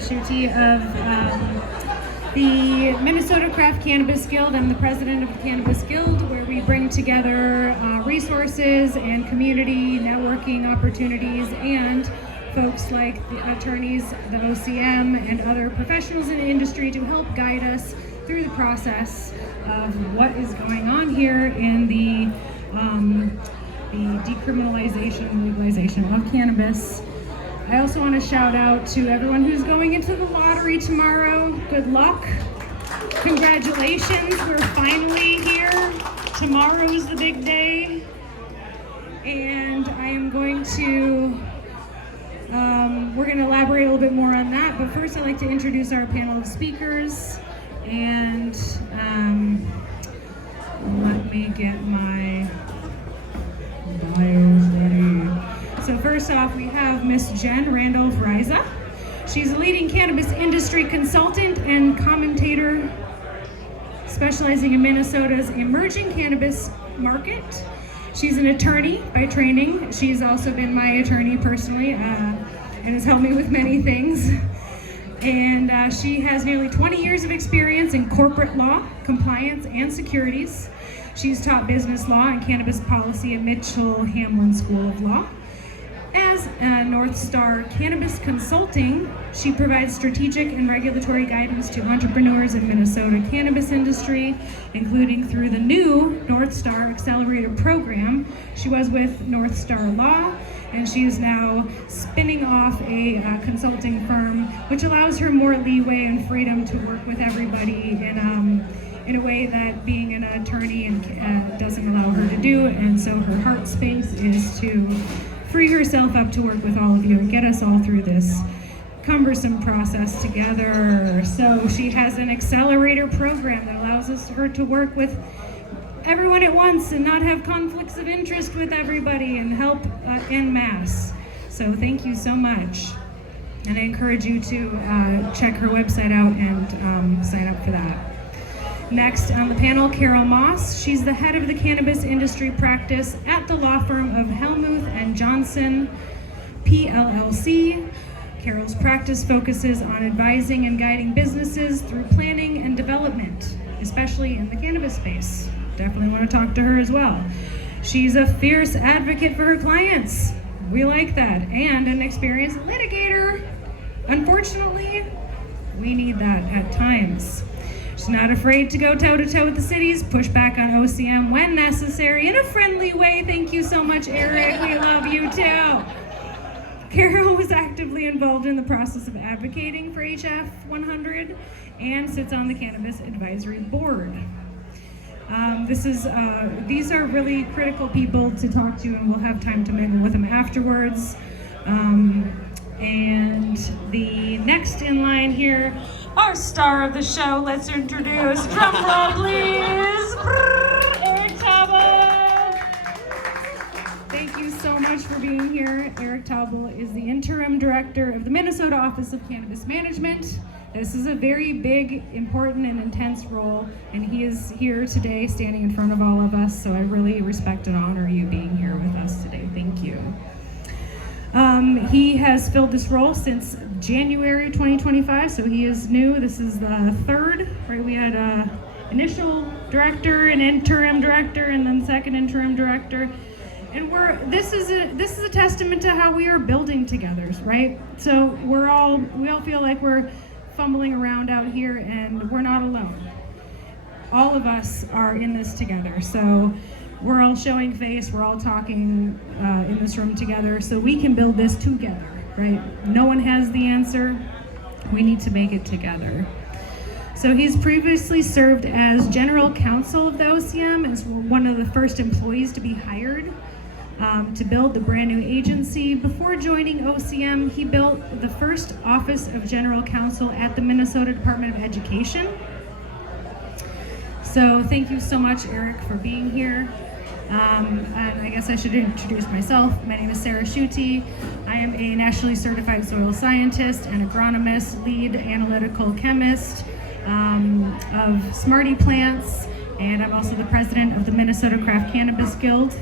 Sarah Schuette of the Minnesota Craft Cannabis Guild. I'm the president of the Cannabis Guild, where we bring together resources and community networking opportunities and folks like the attorneys, the OCM, and other professionals in the industry to help guide us through the process of what is going on here in the decriminalization and legalization of cannabis. I also want to shout out to everyone who's going into the lottery tomorrow. Good luck. Congratulations, we're finally here. Tomorrow's the big day. And I am going to, we're going to elaborate a little bit more on that, but first I'd like to introduce our panel of speakers. And let me get my bios ready. So first off, we have Miss Jen Randolph Reise. She's a leading cannabis industry consultant and commentator specializing in Minnesota's emerging cannabis market. She's an attorney by training. She's also been my attorney personally and has helped me with many things. And she has nearly 20 years of experience in corporate law, compliance, and securities. She's taught business law and cannabis policy at Mitchell Hamlin School of Law. As a North Star Cannabis Consulting, she provides strategic and regulatory guidance to entrepreneurs in Minnesota cannabis industry, including through the new North Star Accelerator program. She was with North Star Law, and she is now spinning off a consulting firm, which allows her more leeway and freedom to work with everybody in a way that being an attorney doesn't allow her to do. And so her heart space is to free herself up to work with all of you and get us all through this cumbersome process together. So she has an accelerator program that allows her to work with everyone at once and not have conflicts of interest with everybody and help en masse. So thank you so much. And I encourage you to check her website out and sign up for that. Next on the panel, Carol Moss. She's the head of the cannabis industry practice at the law firm of Hellmuth and Johnson, PLLC. Carol's practice focuses on advising and guiding businesses through planning and development, especially in the cannabis space. Definitely want to talk to her as well. She's a fierce advocate for her clients. We like that. And an experienced litigator. Unfortunately, we need that at times. She's not afraid to go toe-to-toe with the cities, push back on OCM when necessary in a friendly way. Thank you so much, Eric. We love you too. Carol was actively involved in the process of advocating for HF 100 and sits on the Cannabis Advisory Board. These are really critical people to talk to, and we'll have time to mingle with them afterwards. And the next in line here, our star of the show. Let's introduce, drum roll please, Eric Taubel. Thank you so much for being here. Eric Taubel is the interim director of the Minnesota Office of Cannabis Management. This is a very big, important, and intense role, and he is here today standing in front of all of us, so I really respect and honor you being here with us today. Thank you. He has filled this role since January 2025, so he is new. This is the third, right? We had an initial director, an interim director, and then second interim director. And this is a testament to how we are building together, right? So we all feel like we're fumbling around out here, and we're not alone. All of us are in this together. So we're all showing face, we're all talking in this room together, so we can build this together, right? No one has the answer. We need to make it together. So he's previously served as general counsel of the OCM, as one of the first employees to be hired to build the brand new agency. Before joining OCM, he built the first office of general counsel at the Minnesota Department of Education. So thank you so much, Eric, for being here. And I guess I should introduce myself. My name is Sarah Schuette. I am a nationally certified soil scientist and agronomist, lead analytical chemist of Smarty Plants, and I'm also the president of the Minnesota Craft Cannabis Guild.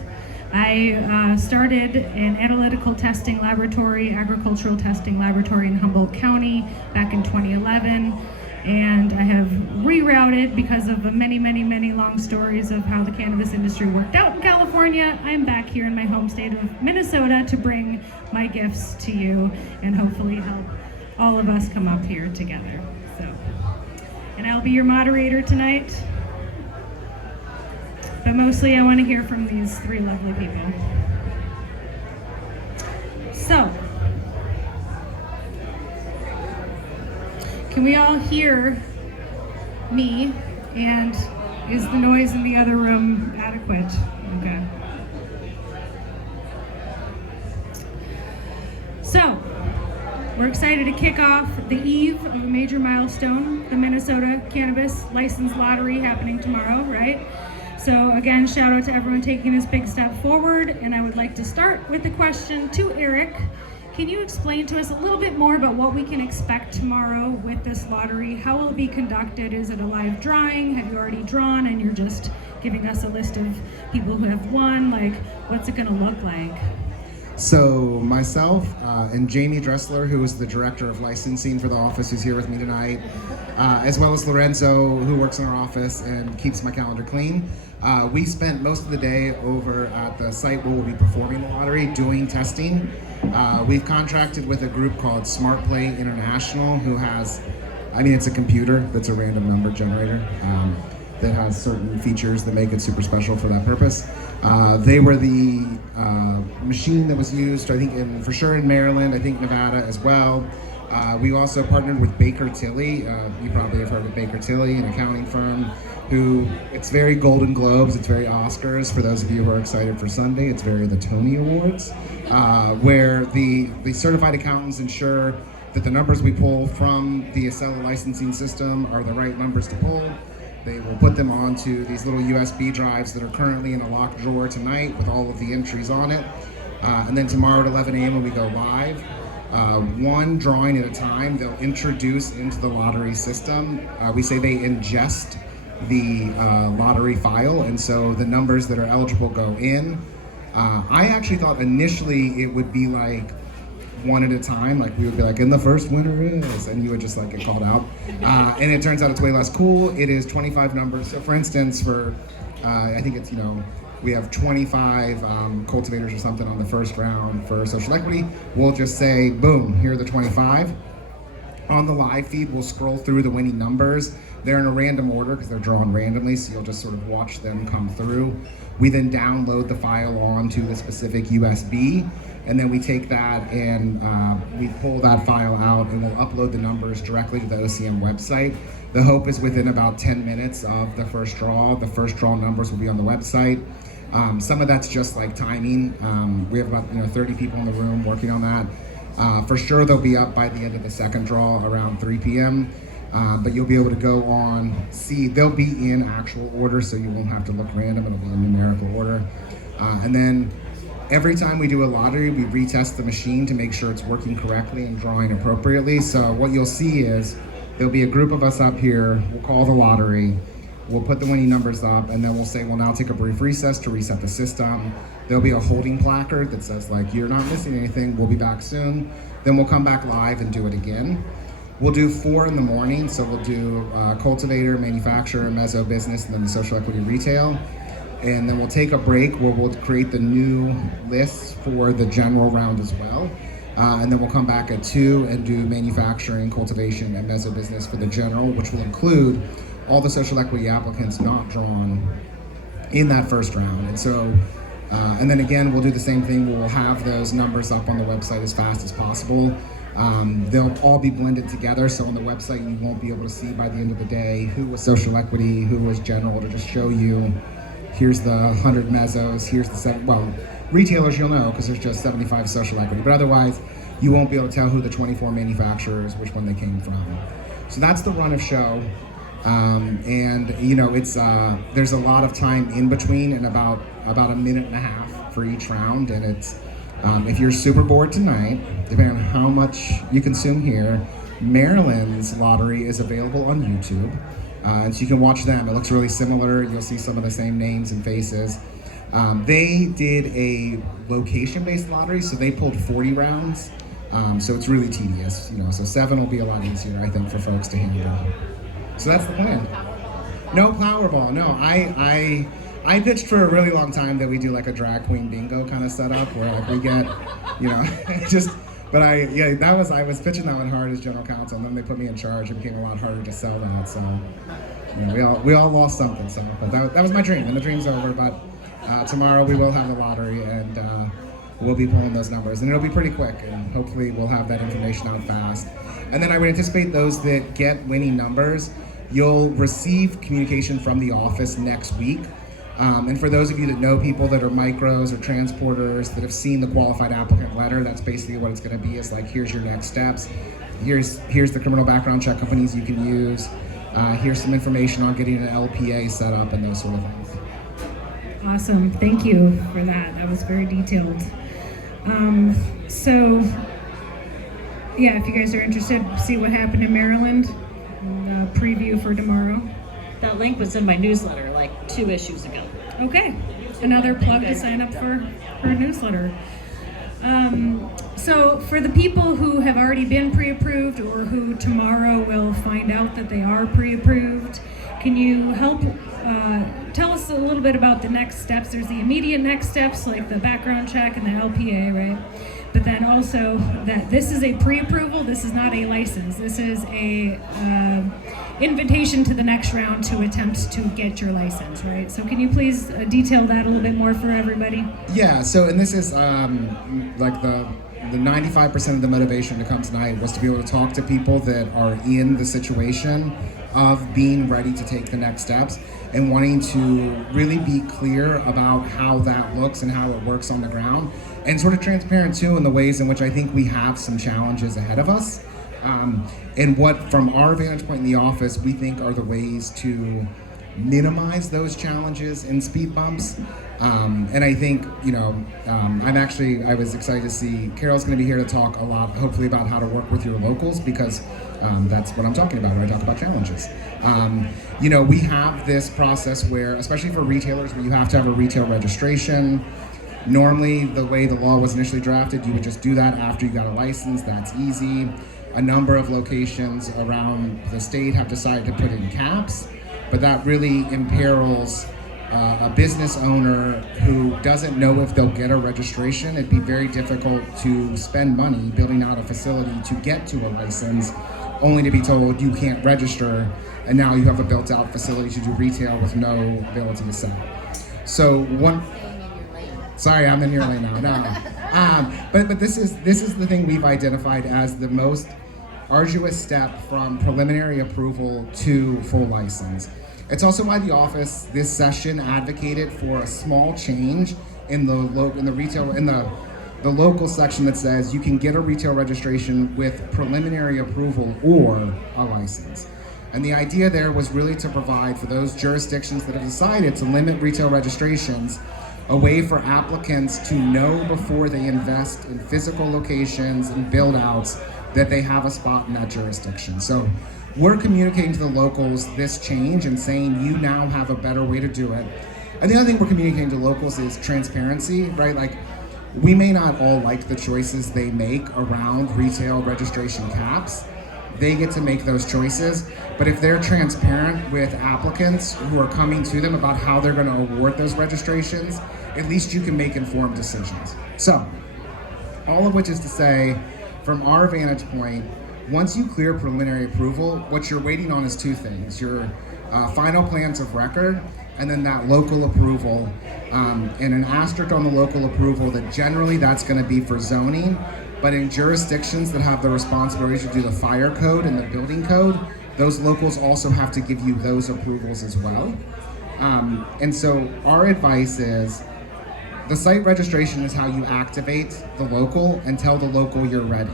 I started an analytical testing laboratory, agricultural testing laboratory in Humboldt County back in 2011. And I have rerouted because of the many, many, many long stories of how the cannabis industry worked out in California. I'm back here in my home state of Minnesota to bring my gifts to you and hopefully help all of us come up here together. And I'll be your moderator tonight. But mostly I want to hear from these three lovely people. So, can we all hear me? And is the noise in the other room adequate? Okay. So, we're excited to kick off the eve of a major milestone, the Minnesota Cannabis License Lottery happening tomorrow, right? So again, shout out to everyone taking this big step forward. And I would like to start with the question to Eric. Can you explain to us a little bit more about what we can expect tomorrow with this lottery? How will it be conducted? Is it a live drawing? Have you already drawn and you're just giving us a list of people who have won? Like, what's it gonna look like? So myself and Jamie Dressler, who is the director of licensing for the office, who's here with me tonight, as well as Lorenzo, who works in our office and keeps my calendar clean. We spent most of the day over at the site where we'll be performing the lottery, doing testing. We've contracted with a group called SmartPlay International, who has, it's a computer that's a random number generator that has certain features that make it super special for that purpose. They were the machine that was used, I think, for sure in Maryland, I think Nevada as well. We also partnered with Baker Tilly. You probably have heard of Baker Tilly, an accounting firm, who, it's very Golden Globes, it's very Oscars. For those of you who are excited for Sunday, it's very the Tony Awards, where the certified accountants ensure that the numbers we pull from the Acela licensing system are the right numbers to pull. They will put them onto these little USB drives that are currently in a locked drawer tonight with all of the entries on it. And then tomorrow at 11 a.m. when we go live, one drawing at a time, they'll introduce into the lottery system. We say they ingest the lottery file, and so the numbers that are eligible go in. I actually thought initially it would be like one at a time, like we would be like, and the first winner is, and you would just like get called out. And it turns out it's way less cool. It is 25 numbers. So for instance, I think it's, we have 25 cultivators or something on the first round for social equity. We'll just say, boom, here are the 25. On the live feed, we'll scroll through the winning numbers. They're in a random order because they're drawn randomly, so you'll just sort of watch them come through. We then download the file onto the specific USB, and then we take that and we pull that file out and we'll upload the numbers directly to the OCM website. The hope is within about 10 minutes of the first draw numbers will be on the website. Some of that's just like timing. We have about 30 people in the room working on that. For sure they'll be up by the end of the second draw around 3 p.m. But you'll be able to go on, see, they'll be in actual order, so you won't have to look random, it'll be in numerical order. And then every time we do a lottery, we retest the machine to make sure it's working correctly and drawing appropriately. So what you'll see is, there'll be a group of us up here, we'll call the lottery, we'll put the winning numbers up, and then we'll say, we'll now take a brief recess to reset the system. There'll be a holding placard that says like, you're not missing anything, we'll be back soon. Then we'll come back live and do it again. We'll do 4 in the morning, so we'll do cultivator, manufacturer, mezzo business, and then the social equity retail. And then we'll take a break where we'll create the new lists for the general round as well. And then we'll come back at 2 and do manufacturing, cultivation, and mezzo business for the general, which will include all the social equity applicants not drawn in that first round. And so, and then again, we'll do the same thing. We'll have those numbers up on the website as fast as possible. They'll all be blended together, so on the website you won't be able to see by the end of the day who was social equity, who was general, to just show you, here's the 100 mezzos, here's the 7, well, retailers you'll know because there's just 75 social equity, but otherwise you won't be able to tell who the 24 manufacturers, which one they came from. So that's the run of show. And it's there's a lot of time in between and about a minute and a half for each round, and it's if you're super bored tonight, depending on how much you consume here, Maryland's lottery is available on YouTube, and so you can watch them. It looks really similar. You'll see some of the same names and faces. They did a location-based lottery, so they pulled 40 rounds. So it's really tedious, so 7 will be a lot easier, I think, for folks to handle. So that's the plan. No Powerball, no. I pitched for a really long time that we do like a drag queen bingo kind of setup where like we get, but I was pitching that one hard as general counsel, and then they put me in charge. It became a lot harder to sell that, so we all lost something. So, but that was my dream, and the dream's over. But tomorrow we will have the lottery, and we'll be pulling those numbers, and it'll be pretty quick, and hopefully we'll have that information out fast. And then I would anticipate those that get winning numbers, you'll receive communication from the office next week. And for those of you that know people that are micros or transporters that have seen the qualified applicant letter, that's basically what it's going to be. Is like, here's your next steps. Here's the criminal background check companies you can use. Here's some information on getting an LPA set up and those sort of things. Awesome, thank you for that. That was very detailed. So, yeah, if you guys are interested, see what happened in Maryland, the preview for tomorrow. That link was in my newsletter like 2 issues ago. Okay, another plug to sign up for her newsletter. So for the people who have already been pre-approved or who tomorrow will find out that they are pre-approved, can you help tell us a little bit about the next steps? There's the immediate next steps like the background check and the LPA, right? But then also that this is a pre-approval, this is not a license. This is a invitation to the next round to attempt to get your license, right? So can you please detail that a little bit more for everybody? Yeah, so, and this is like the 95% of the motivation to come tonight was to be able to talk to people that are in the situation of being ready to take the next steps and wanting to really be clear about how that looks and how it works on the ground, and sort of transparent too in the ways in which I think we have some challenges ahead of us. And what, from our vantage point in the office, we think are the ways to minimize those challenges and speed bumps. And I think, I was excited to see Carol's going to be here to talk a lot, hopefully, about how to work with your locals, because that's what I'm talking about when I talk about challenges. We have this process where, especially for retailers, where you have to have a retail registration. Normally, the way the law was initially drafted, you would just do that after you got a license. That's easy. A number of locations around the state have decided to put in caps, but that really imperils a business owner who doesn't know if they'll get a registration. It'd be very difficult to spend money building out a facility to get to a license, only to be told you can't register, and now you have a built-out facility to do retail with no ability to sell. So sorry, I'm in your lane now. No, but this is the thing we've identified as the most arduous step from preliminary approval to full license. It's also why the office this session advocated for a small change in the local section that says you can get a retail registration with preliminary approval or a license. And the idea there was really to provide for those jurisdictions that have decided to limit retail registrations a way for applicants to know before they invest in physical locations and build outs that they have a spot in that jurisdiction. So we're communicating to the locals this change and saying you now have a better way to do it. And the other thing we're communicating to locals is transparency, right? Like, we may not all like the choices they make around retail registration caps. They get to make those choices, but if they're transparent with applicants who are coming to them about how they're going to award those registrations, at least you can make informed decisions. So, all of which is to say, from our vantage point, once you clear preliminary approval, what you're waiting on is 2 things. Your final plans of record, and then that local approval, and an asterisk on the local approval that generally that's going to be for zoning, but in jurisdictions that have the responsibility to do the fire code and the building code, those locals also have to give you those approvals as well. And so our advice is, the site registration is how you activate the local and tell the local you're ready.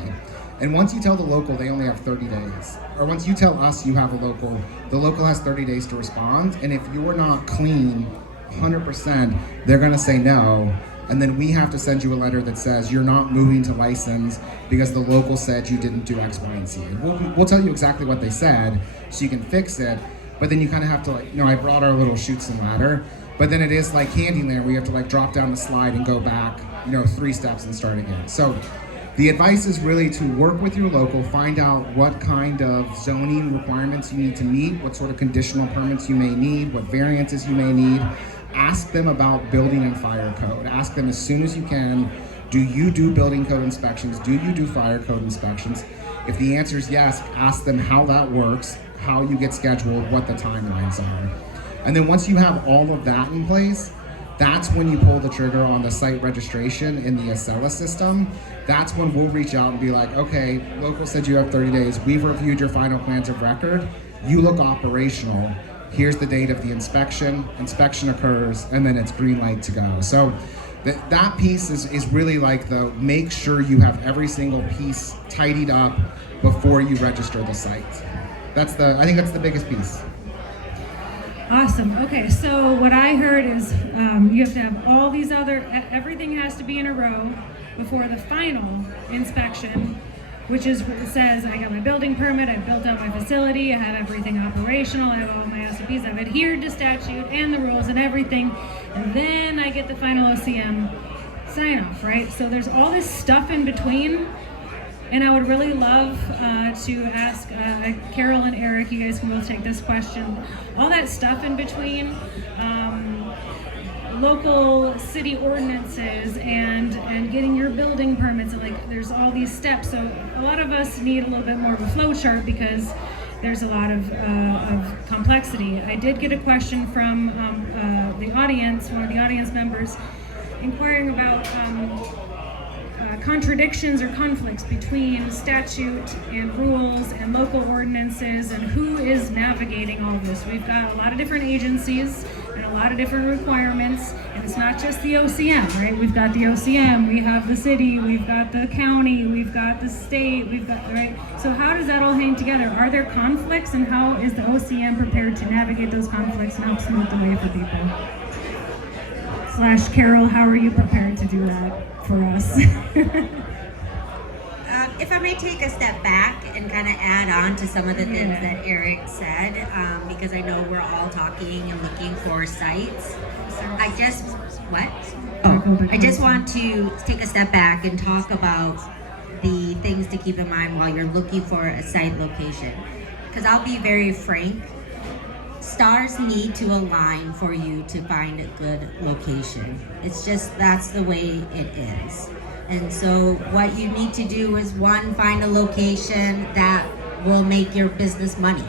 And once you tell the local, they only have 30 days. Or once you tell us you have a local, the local has 30 days to respond. And if you're not clean 100%, they're gonna say no. And then we have to send you a letter that says you're not moving to license because the local said you didn't do X, Y, and Z. And we'll tell you exactly what they said so you can fix it. But then you kind of have to, I brought our little chutes and ladder. But then it is like Candyland, where you have to like drop down the slide and go back, 3 steps and start again. So the advice is really to work with your local, find out what kind of zoning requirements you need to meet, what sort of conditional permits you may need, what variances you may need. Ask them about building and fire code. Ask them as soon as you can, do you do building code inspections? Do you do fire code inspections? If the answer is yes, ask them how that works, how you get scheduled, what the timelines are. And then once you have all of that in place, that's when you pull the trigger on the site registration in the Acela system. That's when we'll reach out and be like, okay, local said you have 30 days. We've reviewed your final plans of record. You look operational. Here's the date of the inspection. Inspection occurs, and then it's green light to go. So that piece is really like the make sure you have every single piece tidied up before you register the site. I think that's the biggest piece. Awesome. Okay, so what I heard is you have to have all these everything has to be in a row before the final inspection, which is what it says, I got my building permit, I've built out my facility, I have everything operational, I have all my SOPs, I've adhered to statute and the rules and everything, and then I get the final OCM sign off, right? So there's all this stuff in between. And I would really love to ask Carol and Eric, you guys can both take this question. All that stuff in between, local city ordinances and getting your building permits, and like there's all these steps. So a lot of us need a little bit more of a flow chart because there's a lot of complexity. I did get a question from the audience, one of the audience members, inquiring about contradictions or conflicts between statute and rules and local ordinances, and who is navigating all of this. We've got a lot of different agencies and a lot of different requirements, and it's not just the OCM, right? We've got the OCM, we have the city, we've got the county, we've got the state, we've got, right? So how does that all hang together? Are there conflicts, and how is the OCM prepared to navigate those conflicts and help smooth the way for people? / Carol, how are you prepared to do that for us? If I may take a step back and kind of add on to some of the things that Eric said, because I know we're all talking and looking for sites. I just want to take a step back and talk about the things to keep in mind while you're looking for a site location. Because I'll be very frank, stars need to align for you to find a good location. It's just, that's the way it is. And so what you need to do is, one, find a location that will make your business money.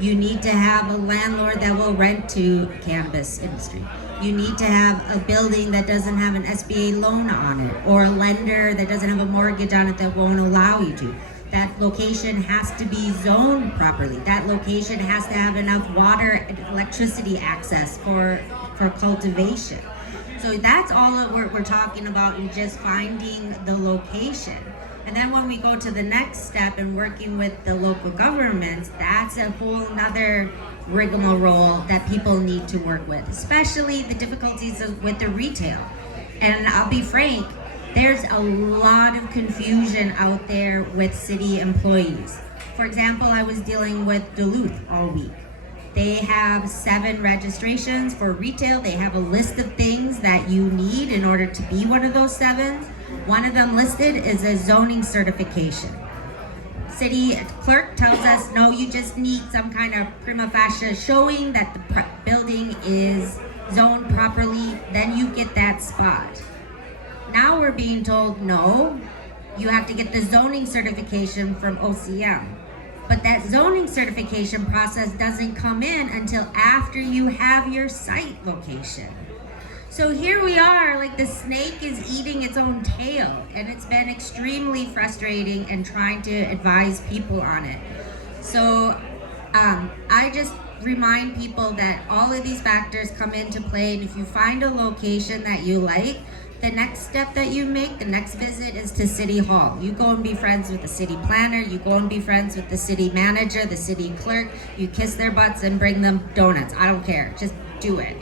You need to have a landlord that will rent to cannabis industry. You need to have a building that doesn't have an SBA loan on it, or a lender that doesn't have a mortgage on it that won't allow you to. That location has to be zoned properly. That location has to have enough water and electricity access for cultivation. So that's all that we're talking about, in just finding the location. And then when we go to the next step and working with the local governments, that's a whole nother rigmarole that people need to work with, especially the difficulties with the retail. And I'll be frank, there's a lot of confusion out there with city employees. For example, I was dealing with Duluth all week. They have 7 registrations for retail. They have a list of things that you need in order to be one of those 7. One of them listed is a zoning certification. City clerk tells us, no, you just need some kind of prima facie showing that the building is zoned properly, then you get that spot. Now we're being told, no, you have to get the zoning certification from OCM. But that zoning certification process doesn't come in until after you have your site location. So here we are, like the snake is eating its own tail, and it's been extremely frustrating and trying to advise people on it. So I just remind people that all of these factors come into play, and if you find a location that you like, the next step that you make, the next visit, is to City Hall. You go and be friends with the city planner, you go and be friends with the city manager, the city clerk, you kiss their butts and bring them donuts. I don't care, just do it.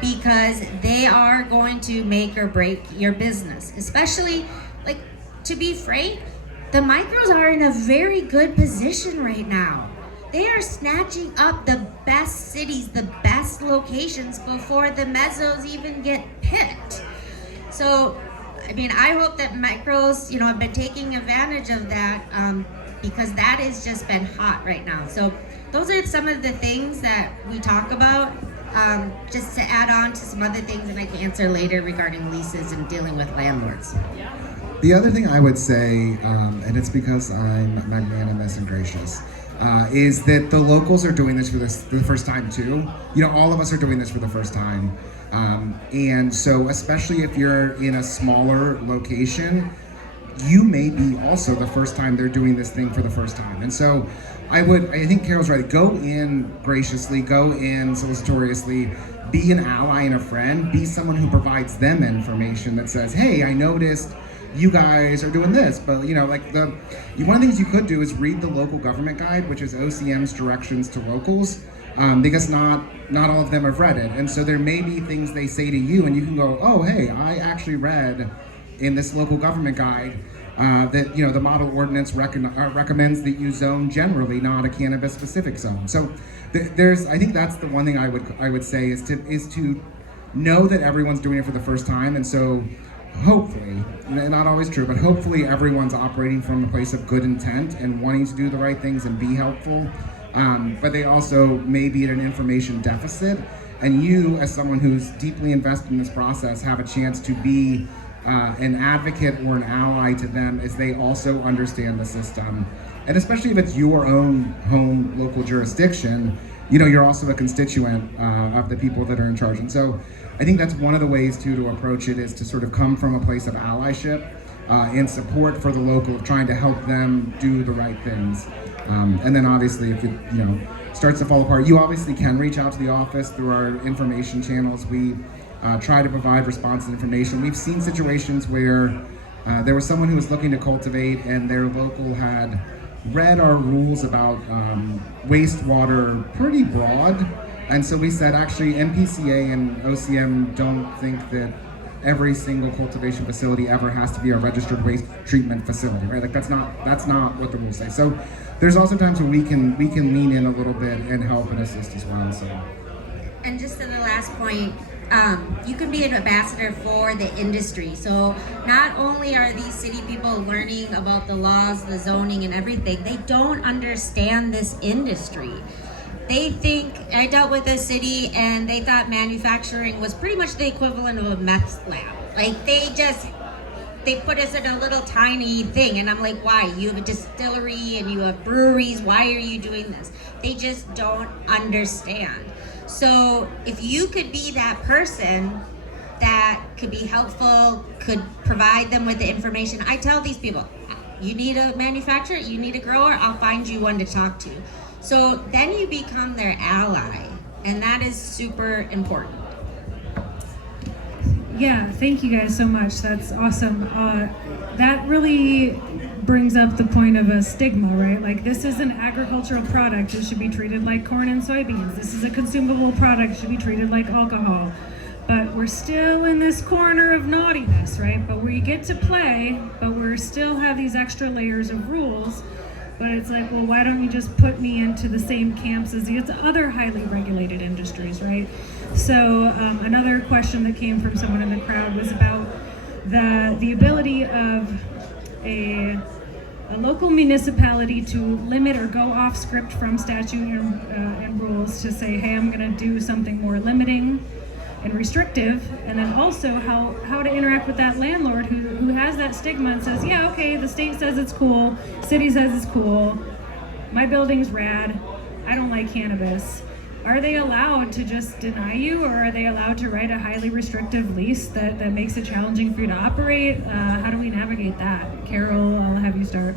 Because they are going to make or break your business. Especially, like, to be frank, the micros are in a very good position right now. They are snatching up the best cities, the best locations before the mezzos even get picked. So, I mean, I hope that micros, have been taking advantage of that because that has just been hot right now. So those are some of the things that we talk about, just to add on to some other things that I can answer later regarding leases and dealing with landlords. The other thing I would say, and it's because I'm magnanimous and gracious, is that the locals are doing this for the first time too. All of us are doing this for the first time. And so especially if you're in a smaller location, you may be also the first time they're doing this thing for the first time. And so I think Carol's right. Go in graciously, go in solicitously, be an ally and a friend, be someone who provides them information that says, hey, I noticed you guys are doing this, but one of the things you could do is read the local government guide, which is OCM's directions to locals, because not all of them have read it, and so there may be things they say to you, and you can go, oh, hey, I actually read in this local government guide that the model ordinance recommends that you zone generally, not a cannabis specific zone. So I think that's the one thing I would say is to know that everyone's doing it for the first time, and so hopefully, not always true, but hopefully everyone's operating from a place of good intent and wanting to do the right things and be helpful, but they also may be at an information deficit, and you, as someone who's deeply invested in this process, have a chance to be an advocate or an ally to them as they also understand the system. And especially if it's your own home local jurisdiction, you're also a constituent of the people that are in charge. And so I think that's one of the ways to approach it, is to sort of come from a place of allyship and support for the local, trying to help them do the right things. And then obviously if it starts to fall apart, you obviously can reach out to the office through our information channels. We try to provide responsive information. We've seen situations where there was someone who was looking to cultivate and their local had read our rules about wastewater pretty broad, and so we said actually NPCA and OCM don't think that every single cultivation facility ever has to be a registered waste treatment facility, right? Like that's not what the rules say. So there's also times when we can lean in a little bit and help and assist as well. So. And just to the last point, you can be an ambassador for the industry. So not only are these city people learning about the laws, the zoning and everything, they don't understand this industry. They think, I dealt with a city and they thought manufacturing was pretty much the equivalent of a meth lab. Like they put us in a little tiny thing, and I'm like, why? You have a distillery and you have breweries, why are you doing this? They just don't understand. So if you could be that person that could be helpful, could provide them with the information. I tell these people, you need a manufacturer, you need a grower, I'll find you one to talk to. So then you become their ally, and that is super important. Yeah, thank you guys so much. That's awesome. That really brings up the point of a stigma, right? Like, this is an agricultural product. It should be treated like corn and soybeans. This is a consumable product. It should be treated like alcohol. But we're still in this corner of naughtiness, right? But we get to play, but we're still have these extra layers of rules. But it's like, well, why don't you just put me into the same camps as the other highly regulated industries, right? So another question that came from someone in the crowd was about the ability of a local municipality to limit or go off script from statute and rules to say, hey, I'm going to do something more limiting and restrictive, and then also how to interact with that landlord who has that stigma and says, yeah, okay, the state says it's cool, city says it's cool, my building's rad, I don't like cannabis. Are they allowed to just deny you, or are they allowed to write a highly restrictive lease that makes it challenging for you to operate? How do we navigate that? Carol, I'll have you start.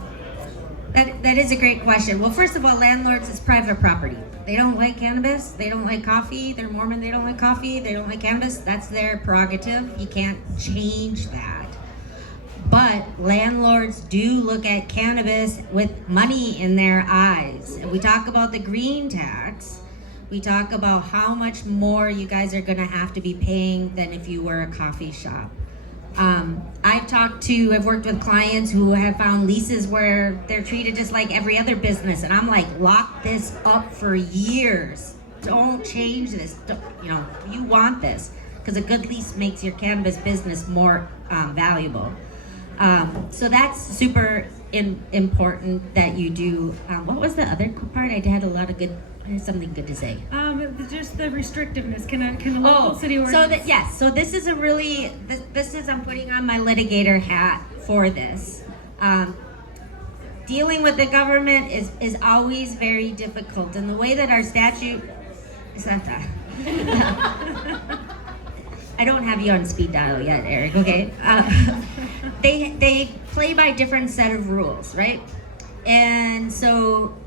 That is a great question. Well, first of all, landlords is private property. They don't like cannabis, they don't like coffee, they're Mormon, they don't like coffee, they don't like cannabis. That's their prerogative. You can't change that. But landlords do look at cannabis with money in their eyes. And we talk about the green tax. We talk about how much more you guys are gonna have to be paying than if you were a coffee shop. I I've worked with clients who have found leases where they're treated just like every other business, and I'm like, lock this up for years. Don't change this. You want this, because a good lease makes your cannabis business more valuable. So that's super important that you do. What was the other part? I had something good to say. Just the restrictiveness. Can a local city ordinance? So this is I'm putting on my litigator hat for this. Dealing with the government is always very difficult, and the way that our statute is not that. I don't have you on speed dial yet, Eric. Okay. They play by different set of rules, right? And so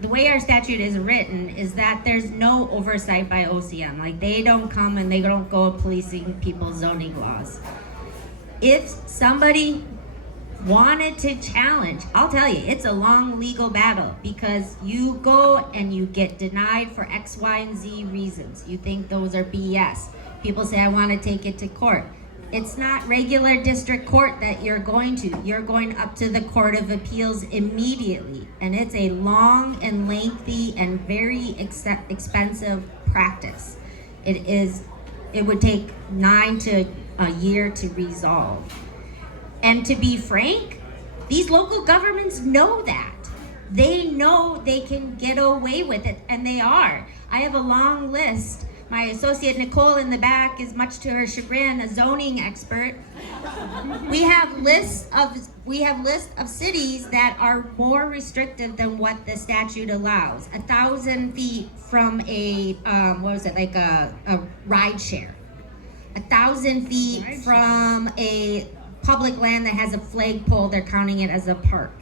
the way our statute is written is that there's no oversight by OCM. Like, they don't come and they don't go policing people's zoning laws. If somebody wanted to challenge, I'll tell you, it's a long legal battle, because you go and you get denied for X, Y, and Z reasons. You think those are BS. People say, I want to take it to court. It's not regular district court that you're going to. You're going up to the Court of Appeals immediately. And it's a long and lengthy and very expensive practice. It would take 9 to a year to resolve. And to be frank, these local governments know that. They know they can get away with it, and they are. I have a long list. My associate Nicole in the back is, much to her chagrin, a zoning expert. We have lists of cities that are more restrictive than what the statute allows. 1,000 feet from a ride share. 1,000 feet from a public land that has a flagpole, they're counting it as a park.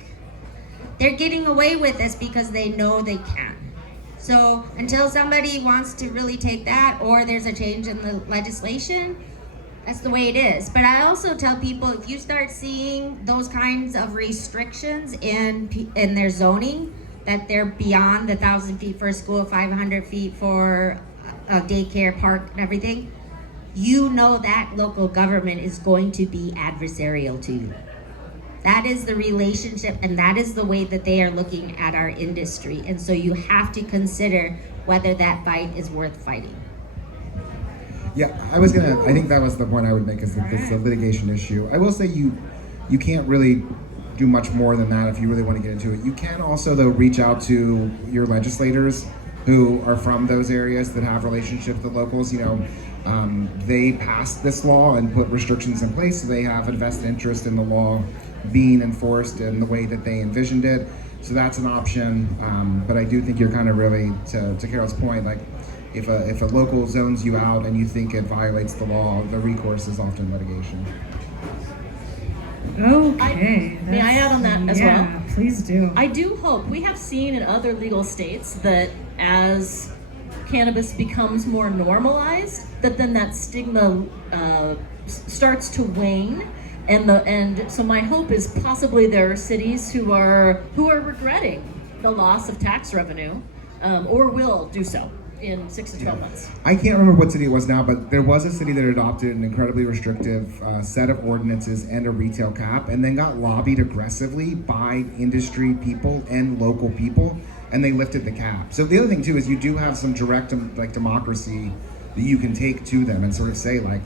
They're getting away with this because they know they can. So until somebody wants to really take that, or there's a change in the legislation, that's the way it is. But I also tell people, if you start seeing those kinds of restrictions in their zoning, that they're beyond the 1,000 feet for a school, 500 feet for a daycare, park, and everything, you know that local government is going to be adversarial to you. That is the relationship, and that is the way that they are looking at our industry. And so you have to consider whether that fight is worth fighting. Yeah, I think that was the point I would make, is that it's a litigation issue. I will say you can't really do much more than that if you really want to get into it. You can also, though, reach out to your legislators who are from those areas that have relationships with the locals. They passed this law and put restrictions in place, so they have a vested interest in the law being enforced in the way that they envisioned it. So that's an option. But I do think you're kind of really, to Carol's point, like, if a local zones you out and you think it violates the law, the recourse is often litigation. Okay. May I add on that as well? Yeah, please do. I do hope, we have seen in other legal states that as cannabis becomes more normalized, that then that stigma starts to wane. And so my hope is possibly there are cities who are regretting the loss of tax revenue, or will do so in 6 to 12 months. I can't remember what city it was now, but there was a city that adopted an incredibly restrictive set of ordinances and a retail cap, and then got lobbied aggressively by industry people and local people, and they lifted the cap. So the other thing too is you do have some direct democracy that you can take to them and sort of say like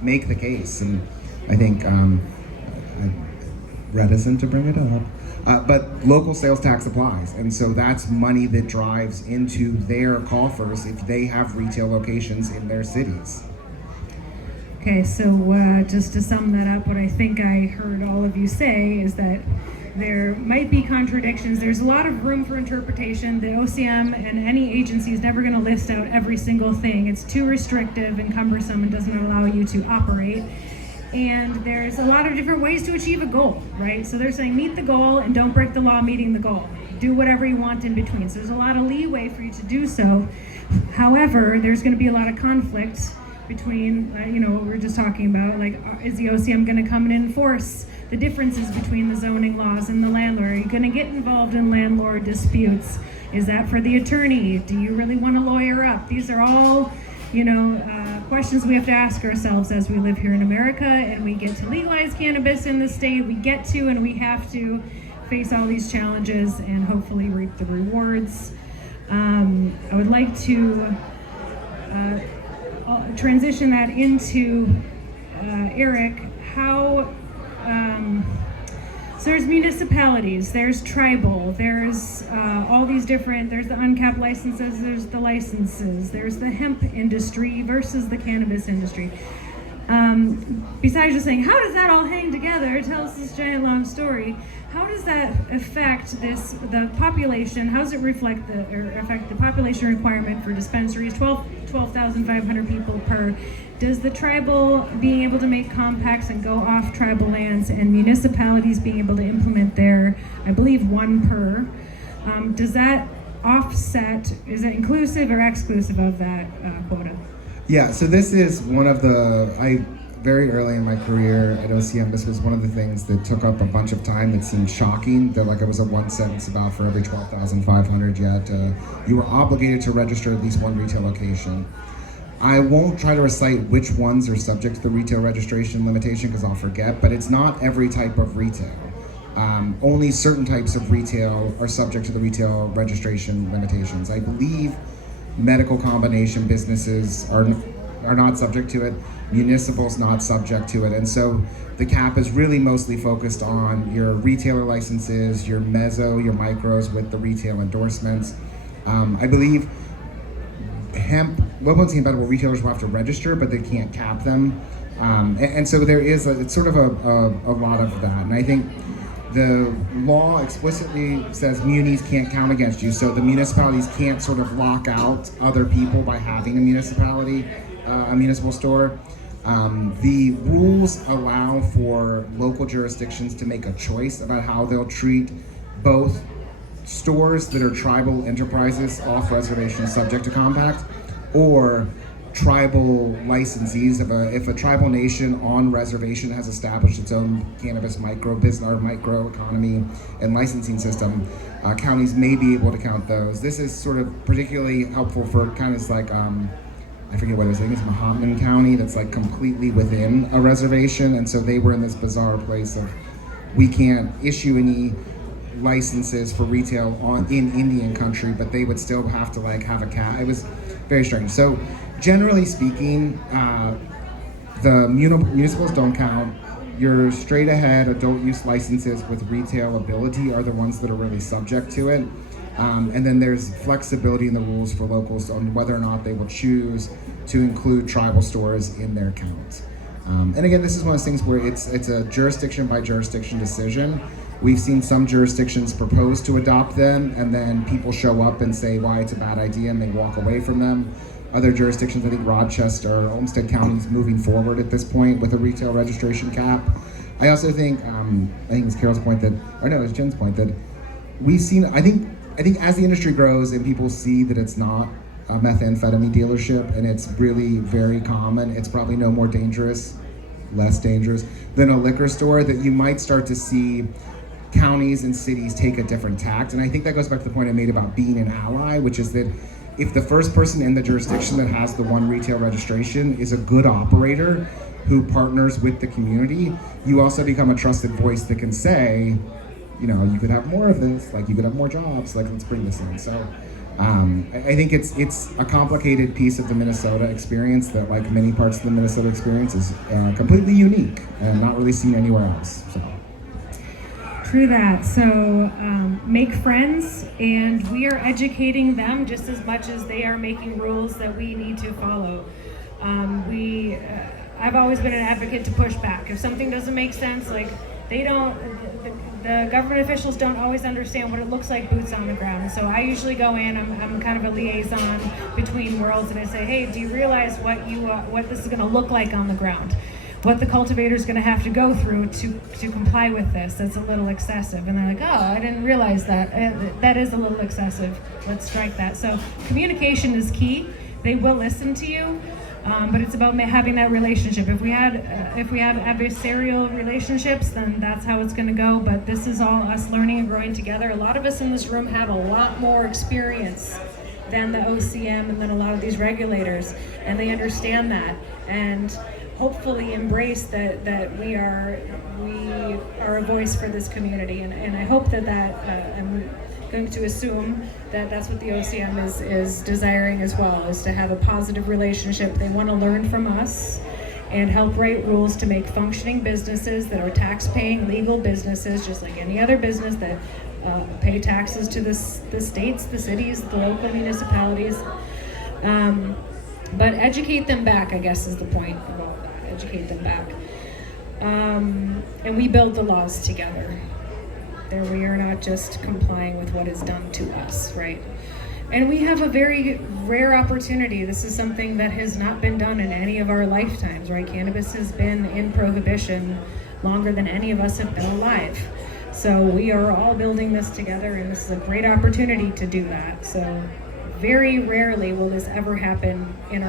make the case. And I think I'm reticent to bring it up, but local sales tax applies, and so that's money that drives into their coffers if they have retail locations in their cities. Okay, so just to sum that up, what I think I heard all of you say is that there might be contradictions. There's a lot of room for interpretation. The OCM and any agency is never going to list out every single thing. It's too restrictive and cumbersome and doesn't allow you to operate. And there's a lot of different ways to achieve a goal, right? So they're saying meet the goal and don't break the law meeting the goal. Do whatever you want in between. So there's a lot of leeway for you to do so. However, there's going to be a lot of conflict between, what we were just talking about, like, is the OCM going to come and enforce the differences between the zoning laws and the landlord? Are you going to get involved in landlord disputes? Is that for the attorney? Do you really want to lawyer up? These are all, questions we have to ask ourselves as we live here in America and we get to legalize cannabis in the state. We get to, and we have to face all these challenges and hopefully reap the rewards. I would like to transition that into Eric. How so there's municipalities, there's tribal, there's all these different, there's the uncapped licenses, there's the licenses, there's the hemp industry versus the cannabis industry. Besides just saying, how does that all hang together? Tell us this giant long story. How does that affect the population? How does it affect the population requirement for dispensaries? 12,500 people per. Does the tribal being able to make compacts and go off tribal lands and municipalities being able to implement their, I believe, one per, does that offset, is it inclusive or exclusive of that quota? Yeah, so this is one of very early in my career at OCM, this was one of the things that took up a bunch of time that seemed shocking, that like it was a one sentence about for every 12,500 you were obligated to register at least one retail location. I won't try to recite which ones are subject to the retail registration limitation because I'll forget, but it's not every type of retail. Only certain types of retail are subject to the retail registration limitations. I believe medical combination businesses are not subject to it, municipal's not subject to it, and so the cap is really mostly focused on your retailer licenses, your meso, your micros with the retail endorsements. I believe hemp, local and compatible retailers will have to register, but they can't cap them. And so there is it's sort of a lot of that. And I think the law explicitly says munis can't count against you. So the municipalities can't sort of lock out other people by having a municipal store. The rules allow for local jurisdictions to make a choice about how they'll treat both stores that are tribal enterprises off reservation subject to compact, or tribal licensees. If a tribal nation on reservation has established its own cannabis micro business or micro economy and licensing system, counties may be able to count those. This is sort of particularly helpful for counties like I forget what it was, I think it's Mahomet County, that's like completely within a reservation, and so they were in this bizarre place of we can't issue any licenses for retail in Indian country, but they would still have to like have a cap. It was very strange. So generally speaking, the municipals don't count. Your straight ahead adult use licenses with retail ability are the ones that are really subject to it. And then there's flexibility in the rules for locals on whether or not they will choose to include tribal stores in their count. And again, this is one of those things where it's a jurisdiction by jurisdiction decision. We've seen some jurisdictions propose to adopt them, and then people show up and say why it's a bad idea, and they walk away from them. Other jurisdictions, I think Rochester, Olmsted County is moving forward at this point with a retail registration cap. I also think, I think it's Carol's point that, or no, it's Jen's point that we've seen, I think as the industry grows and people see that it's not a methamphetamine dealership and it's really very common, it's probably no more dangerous, less dangerous than a liquor store, that you might start to see counties and cities take a different tact. And I think that goes back to the point I made about being an ally, which is that if the first person in the jurisdiction that has the one retail registration is a good operator who partners with the community, you also become a trusted voice that can say, you know, you could have more of this, like you could have more jobs, like let's bring this in. So I think it's a complicated piece of the Minnesota experience that, like many parts of the Minnesota experience, is completely unique and not really seen anywhere else. So. True that. So make friends, and we are educating them just as much as they are making rules that we need to follow. I've always been an advocate to push back. If something doesn't make sense, like the government officials don't always understand what it looks like boots on the ground. So I usually go in, I'm kind of a liaison between worlds, and I say, hey, do you realize what this is gonna look like on the ground? What the cultivator's gonna have to go through to comply with this? That's a little excessive. And they're like, oh, I didn't realize that. That is a little excessive. Let's strike that. So communication is key. They will listen to you, but it's about having that relationship. If we have adversarial relationships, then that's how it's gonna go. But this is all us learning and growing together. A lot of us in this room have a lot more experience than the OCM and than a lot of these regulators, and they understand that and hopefully embrace that we are a voice for this community, and I hope that I'm going to assume that that's what the OCM is desiring as well, is to have a positive relationship. They want to learn from us and help write rules to make functioning businesses that are tax-paying legal businesses, just like any other business that pay taxes to the states, the cities, the local municipalities. But educate them back, I guess, is the point about that. Educate them back. And we build the laws together. There we are not just complying with what is done to us, right? And we have a very rare opportunity. This is something that has not been done in any of our lifetimes, right? Cannabis has been in prohibition longer than any of us have been alive. So we are all building this together, and this is a great opportunity to do that. So very rarely will this ever happen in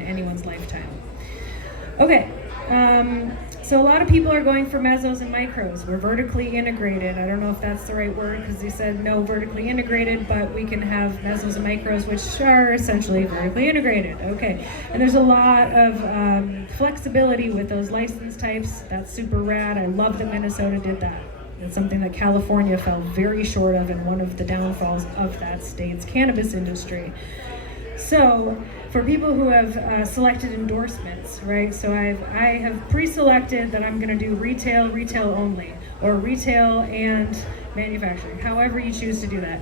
anyone's lifetime. Okay, so a lot of people are going for mesos and micros. We're vertically integrated. I don't know if that's the right word, because they said no vertically integrated, but we can have mesos and micros, which are essentially vertically integrated. Okay, and there's a lot of flexibility with those license types. That's super rad. I love that Minnesota did that. It's something that California fell very short of, and one of the downfalls of that state's cannabis industry. So for people who have selected endorsements, right? So I have pre-selected that I'm going to do retail only, or retail and manufacturing, however you choose to do that.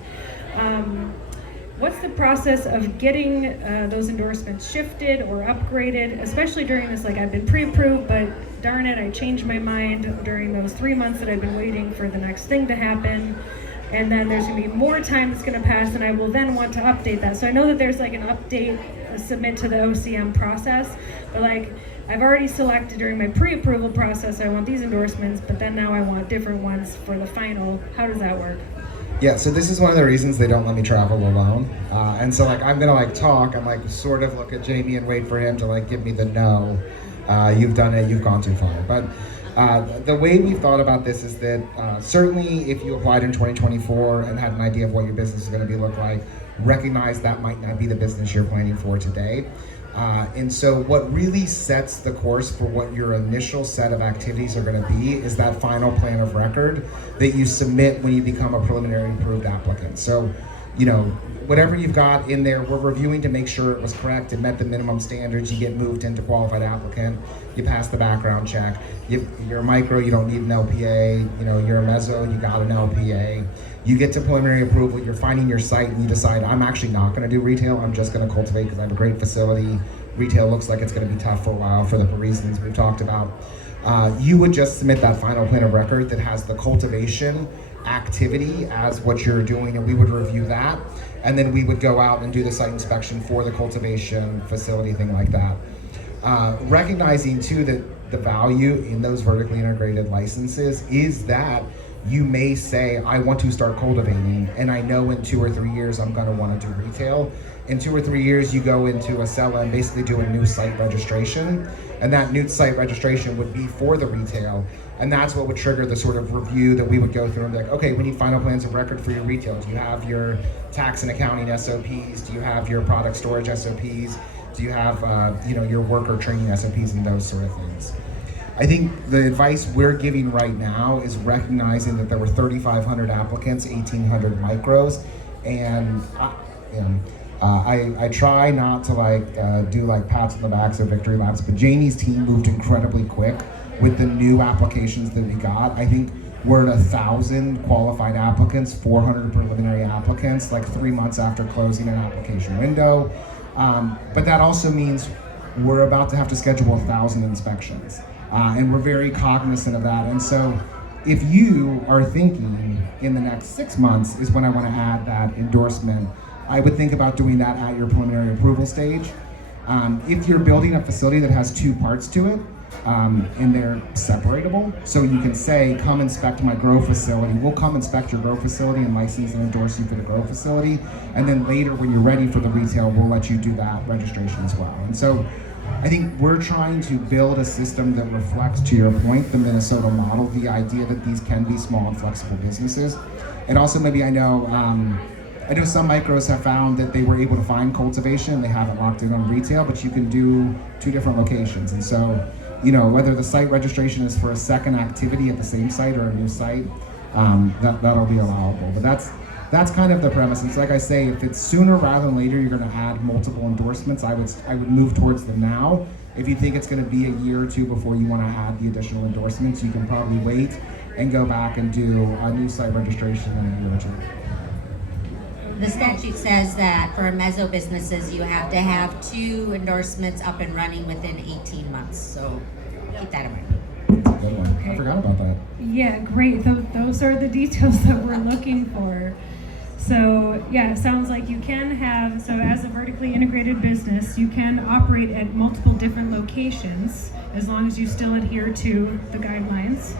What's the process of getting those endorsements shifted or upgraded, especially during this, like, I've been pre-approved, but darn it, I changed my mind during those 3 months that I've been waiting for the next thing to happen. And then there's gonna be more time that's gonna pass, and I will then want to update that. So I know that there's like an update, submit to the OCM process, but like, I've already selected during my pre-approval process, I want these endorsements, but then now I want different ones for the final. How does that work? Yeah, so this is one of the reasons they don't let me travel alone. And so like, I'm gonna like talk and like sort of look at Jamie and wait for him to like give me the no. You've done it, you've gone too far. But the way we've thought about this is that certainly if you applied in 2024 and had an idea of what your business is going to look like, recognize that might not be the business you're planning for today. And so what really sets the course for what your initial set of activities are going to be is that final plan of record that you submit when you become a preliminary approved applicant. So, you know, whatever you've got in there, we're reviewing to make sure it was correct, it met the minimum standards, you get moved into qualified applicant, you pass the background check. You're a micro, you don't need an LPA, you know, you're a meso, you got an LPA. You get to preliminary approval, you're finding your site, and you decide, I'm actually not gonna do retail, I'm just gonna cultivate because I have a great facility. Retail looks like it's gonna be tough for a while for the reasons we've talked about. You would just submit that final plan of record that has the cultivation activity as what you're doing, and we would review that, and then we would go out and do the site inspection for the cultivation facility, thing like that. Recognizing too that the value in those vertically integrated licenses is that you may say, I want to start cultivating, and I know in 2 or 3 years I'm gonna wanna do retail. In 2 or 3 years, you go into a cell and basically do a new site registration, and that new site registration would be for the retail, and that's what would trigger the sort of review that we would go through and be like, okay, we need final plans of record for your retail. Do you have your tax and accounting SOPs? Do you have your product storage SOPs? Do you have you know, your worker training SOPs and those sort of things? I think the advice we're giving right now is recognizing that there were 3,500 applicants, 1,800 micros, and I try not to like do like pats on the backs or victory laps, but Jamie's team moved incredibly quick with the new applications that we got. I think we're at 1,000 qualified applicants, 400 preliminary applicants, like 3 months after closing an application window. But that also means we're about to have to schedule 1,000 inspections. And we're very cognizant of that. And so if you are thinking in the next 6 months is when I want to add that endorsement, I would think about doing that at your preliminary approval stage. If you're building a facility that has 2 parts to it, and they're separatable, so you can say, come inspect my grow facility. We'll come inspect your grow facility and license and endorse you for the grow facility. And then later when you're ready for the retail, we'll let you do that registration as well. And so I think we're trying to build a system that reflects, to your point, the Minnesota model, the idea that these can be small and flexible businesses. And also maybe I know I know some micros have found that they were able to find cultivation, they haven't locked in on retail, but you can do 2 different locations. And so, whether the site registration is for a second activity at the same site or a new site, that'll be allowable. But that's kind of the premise. And so like I say, if it's sooner rather than later, you're going to add multiple endorsements, I would move towards them now. If you think it's going to be a year or 2 before you want to add the additional endorsements, you can probably wait and go back and do a new site registration in a year or 2. The statute says that for mezzo businesses, you have to have 2 endorsements up and running within 18 months. So keep that in mind. That's a good one. I forgot about that. Yeah, great. Those are the details that we're looking for. So yeah, it sounds like you can have, so as a vertically integrated business, you can operate at multiple different locations as long as you still adhere to the guidelines.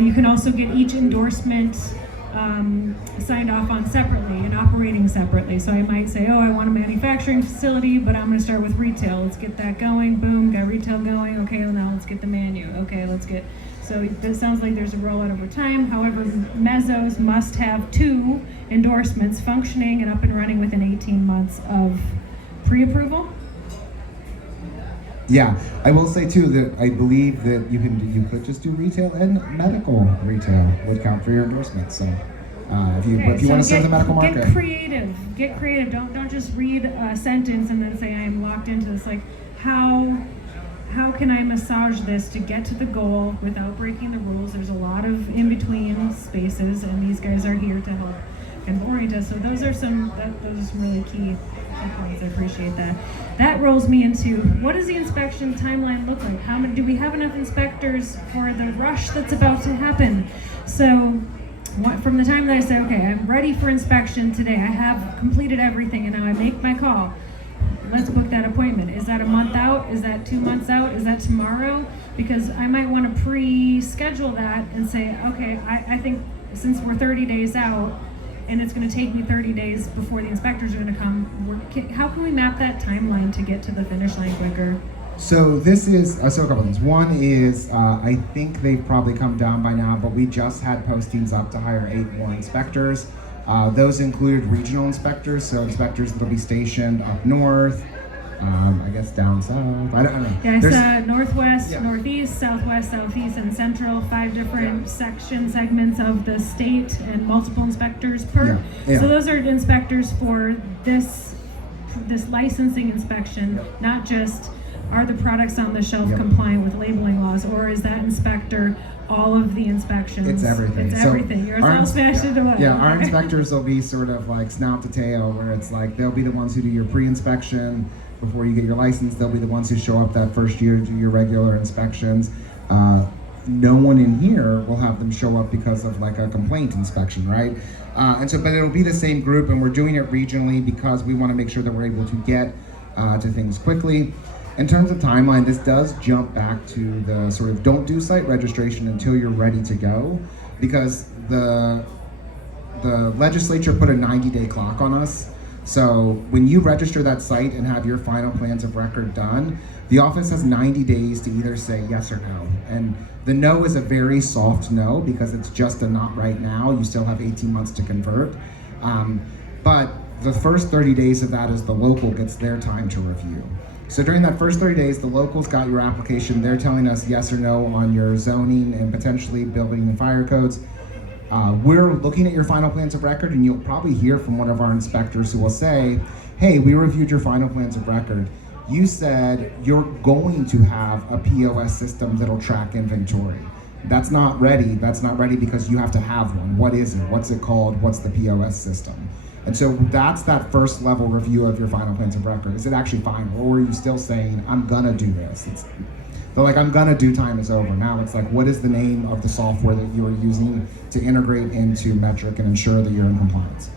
You can also get each endorsement signed off on separately and operating separately. So I might say, I want a manufacturing facility, but I'm going to start with retail. Let's get that going. Boom, got retail going. Okay, well now let's get the menu. Okay, let's get. So it sounds like there's a rollout over time. However, mezzos must have 2 endorsements functioning and up and running within 18 months of pre-approval. Yeah, I will say too that I believe that you could just do retail and medical retail would count for your endorsement. So if you want to serve the medical market, Get creative. Don't just read a sentence and then say I'm locked into this. Like how can I massage this to get to the goal without breaking the rules? There's a lot of in between spaces, and these guys are here to help and orient us. So those are some really key points. I appreciate that. That rolls me into, what does the inspection timeline look like? How many, do we have enough inspectors for the rush that's about to happen? So from the time that I say, okay, I'm ready for inspection today, I have completed everything, and now I make my call, let's book that appointment. Is that a month out? Is that 2 months out? Is that tomorrow? Because I might want to pre-schedule that and say, okay, I think since we're 30 days out, and it's going to take me 30 days before the inspectors are going to come, how can we map that timeline to get to the finish line quicker? So this is, so a couple things. One is, I think they've probably come down by now, but we just had postings up to hire 8 more inspectors. Those included regional inspectors, so inspectors that'll be stationed up north, I guess down south, I don't know. Yeah, it's northwest, northeast, southwest, southeast, and central, 5 different segments of the state, and multiple inspectors per. Yeah. So those are inspectors for this licensing inspection, not just are the products on the shelf compliant with labeling laws, or is that inspector all of the inspections? It's everything. It's everything. You're all smashed into one. Yeah, our inspectors will be sort of like snout to tail, where it's like they'll be the ones who do your pre-inspection before you get your license. They'll be the ones who show up that first year to do your regular inspections. No one in here will have them show up because of like a complaint inspection, right? But it'll be the same group, and we're doing it regionally because we want to make sure that we're able to get to things quickly. In terms of timeline, this does jump back to the sort of don't do site registration until you're ready to go, because the legislature put a 90-day clock on us. So when you register that site and have your final plans of record done, the office has 90 days to either say yes or no. And the no is a very soft no, because it's just a not right now. You still have 18 months to convert. But the first 30 days of that is the local gets their time to review. So during that first 30 days, the locals got your application. They're telling us yes or no on your zoning and potentially building and fire codes. We're looking at your final plans of record, and you'll probably hear from one of our inspectors who will say, hey, we reviewed your final plans of record. You said you're going to have a POS system that'll track inventory. That's not ready. That's not ready because you have to have one. What is it? What's it called? What's the POS system? And so that's that first level review of your final plans of record. Is it actually final, or are you still saying, I'm gonna do this? They're like, I'm gonna do time is over. Now it's like, what is the name of the software that you are using to integrate into Metric and ensure that you're in compliance?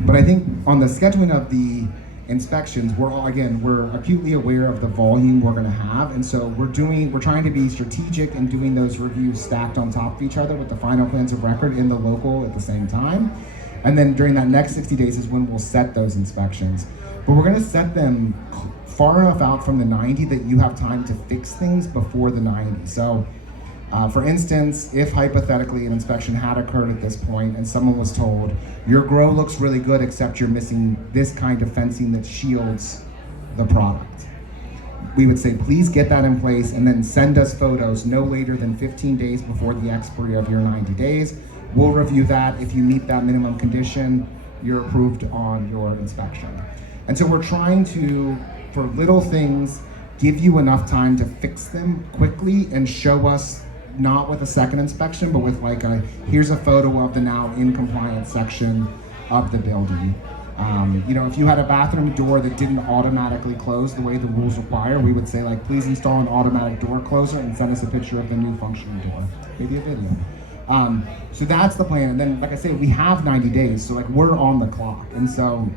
But I think on the scheduling of the inspections, we're acutely aware of the volume we're gonna have. And so we're trying to be strategic in doing those reviews stacked on top of each other with the final plans of record in the local at the same time. And then during that next 60 days is when we'll set those inspections. But we're gonna set them far enough out from the 90 that you have time to fix things before the 90. So For instance, if hypothetically an inspection had occurred at this point and someone was told, your grow looks really good except you're missing this kind of fencing that shields the product. We would say, please get that in place and then send us photos no later than 15 days before the expiry of your 90 days. We'll review that. If you meet that minimum condition, you're approved on your inspection. And so we're trying to, for little things, give you enough time to fix them quickly and show us, not with a second inspection, but with like a, here's a photo of the now in compliance section of the building. If you had a bathroom door that didn't automatically close the way the rules require, we would say like, please install an automatic door closer and send us a picture of the new functioning door, maybe a video. So that's the plan. And then, like I say, we have 90 days, so like we're on the clock. And so,